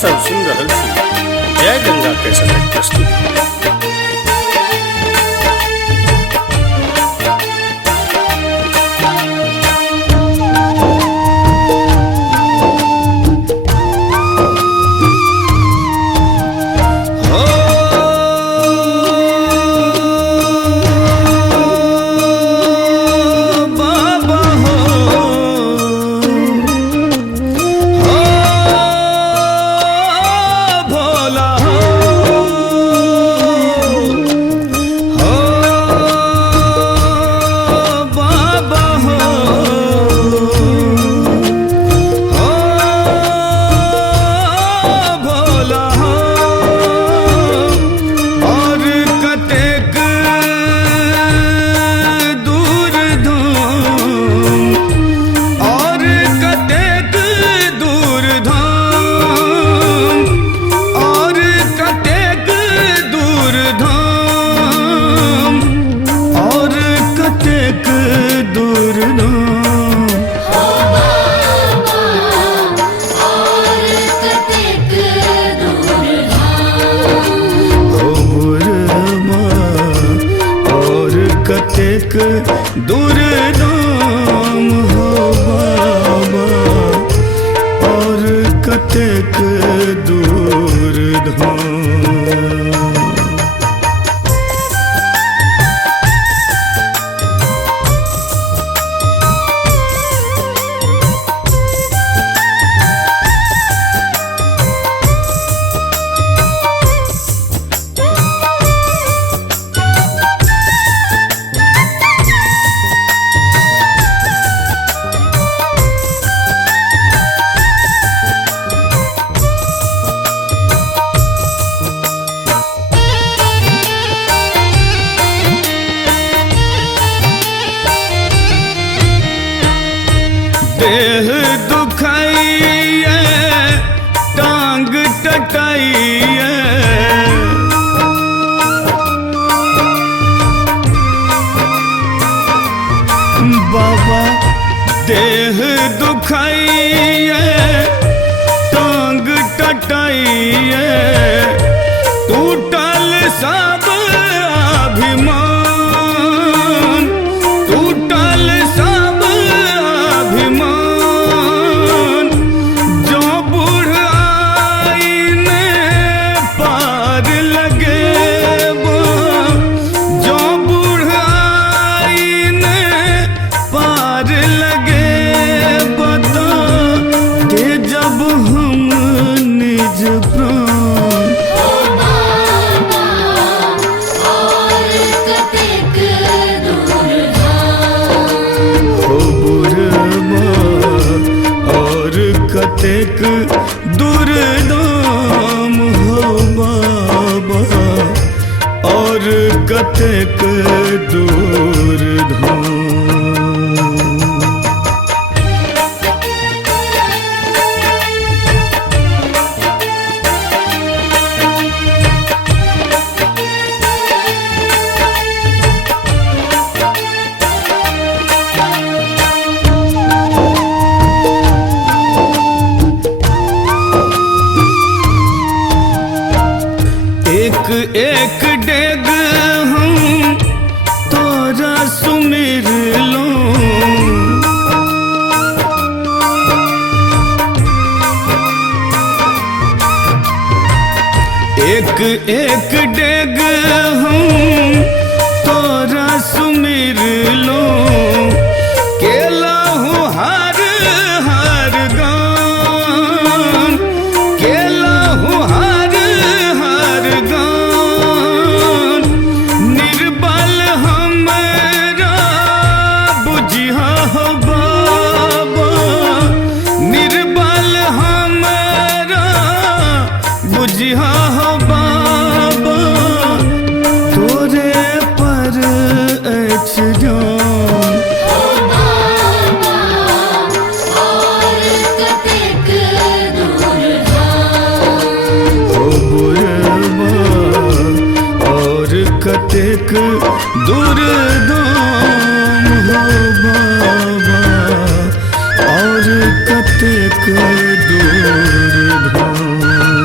सब सुन रहल छी जय गंगा कैसेट प्रस्तुत। कतेक दूर धाम हो बाबा और कतेक दूर धाम। देह दुखाइए टांग टटाइए बाबा, देह दुखाइए टांग टटाइए टूटल सब अभिमान, टूटल सब अभिमान जो बूढ़ आईने पार लगे, जो बूढ़ आईने पार लगे बता के जब हम निज प्राण कतेक दूर धाम हो बाबा और कतेक दूर धाम। एक एक डेग हम तोरा सुमिर लूं, एक एक डेग हम तोरा सुमिर लूं, केलाहू हर हर गान, केलाहू हर हर गान, निर्बल हमरा बुझिया हो बाबा, निर्बल हमरा बुझिया हो बाबा, तोरे पर अछि जान कतेक दूर धाम हो बाबा और कतेक दूर धाम।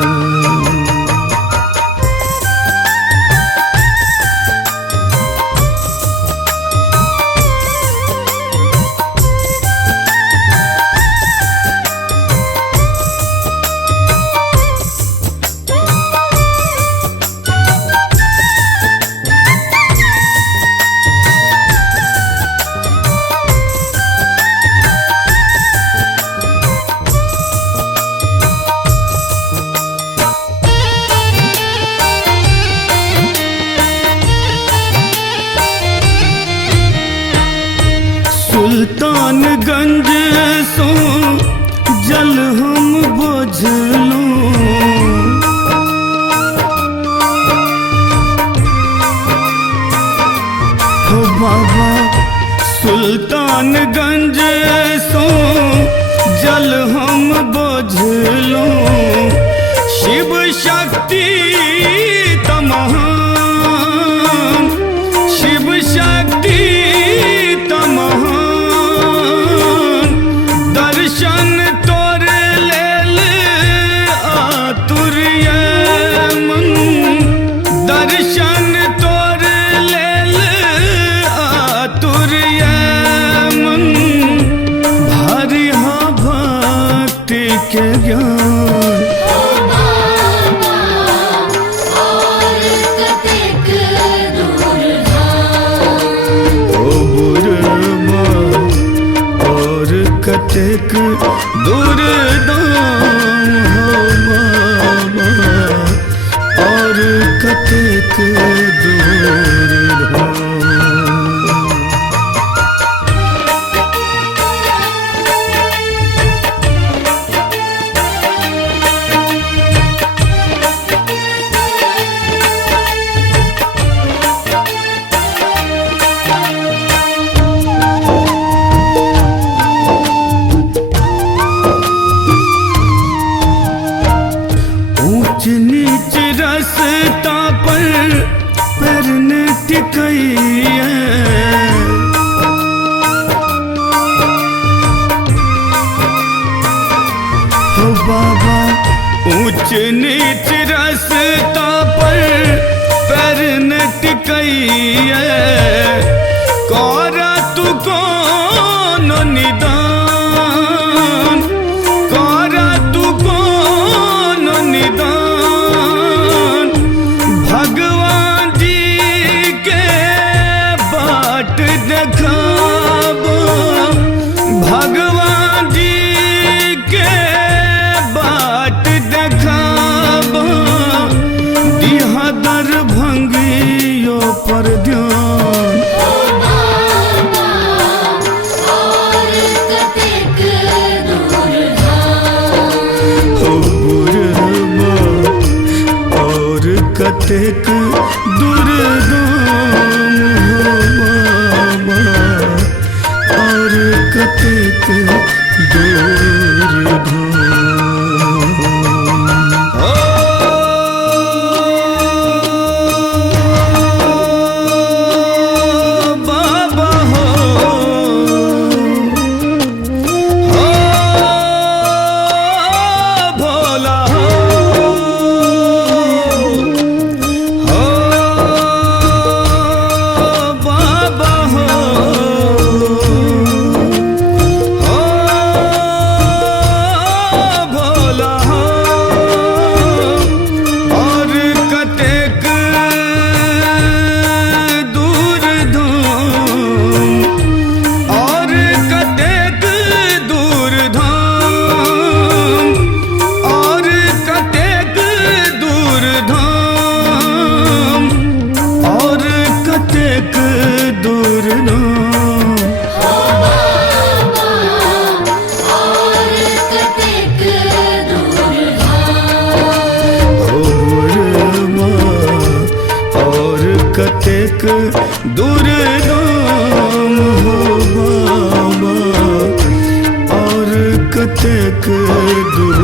गंज सो जल हम बोझलूं। हो बाबा सुल्तानगंज सो जल हम बोझलूं। शिव शक्ति तमहान, शिव शक्ति तमहान। दर्शन तोर लेल आतुर ये मन, दर्शन तोर लेल आतुर ये मन। भारी हा भक्ति के ज्ञान, कतेक दूर दाम हो बाबा, और कतेक दूर धाम। ऊंच नीच रास्ता पर पैर न टिकइए। हो बाबा ऊंच नीच रास्ता पर पैर न टिकइए। करा तू कौन निदान, करा तू कौन निदान। भगवान जी के बाट देखाबो, भगवान जी के बाट देखाबो। दिहा दरभंगियो पर ध्यान, कतेक दूर दाम हो बाबा, और कतेक दूर धाम। बाबा हो भोला कतेक दूर दाम हो बाबा, और कतेक दूर